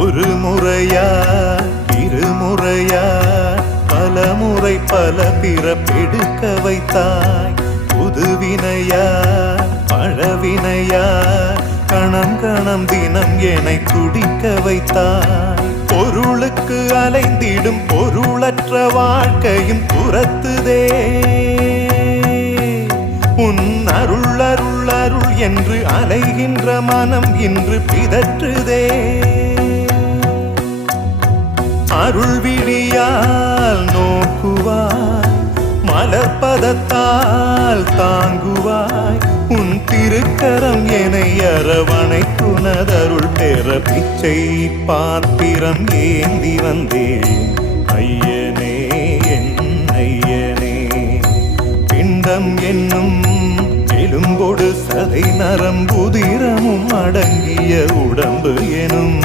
ஒரு முறையா இருமுறையா பலமுறை பல பிறப்பெடுக்க வைத்தாய். புதுவினையா பழவினையா கணம் கணம் தினம் என்னை துடிக்க வைத்தாய். பொருளுக்கு அலைந்திடும் பொருளற்ற வாழ்க்கையும் துரத்துதே. உன் அருள் அருள் அருள் என்று அலைகின்ற மனம் இன்று பிதற்றுதே. அருள் விழியால் நோக்குவாய், மலர்பதத்தால் தாங்குவாய். உன் திருக்கரம் என்னை அரவணைத்துனதருள் பெற பிச்சை பாத்திரம் ஏந்தி வந்தேன். ஐயனே என் ஐயனே, பிண்டம் என்னும் எலும்பொடு சதை நரம்புதிரமும் அடங்கிய உடம்பு எனும்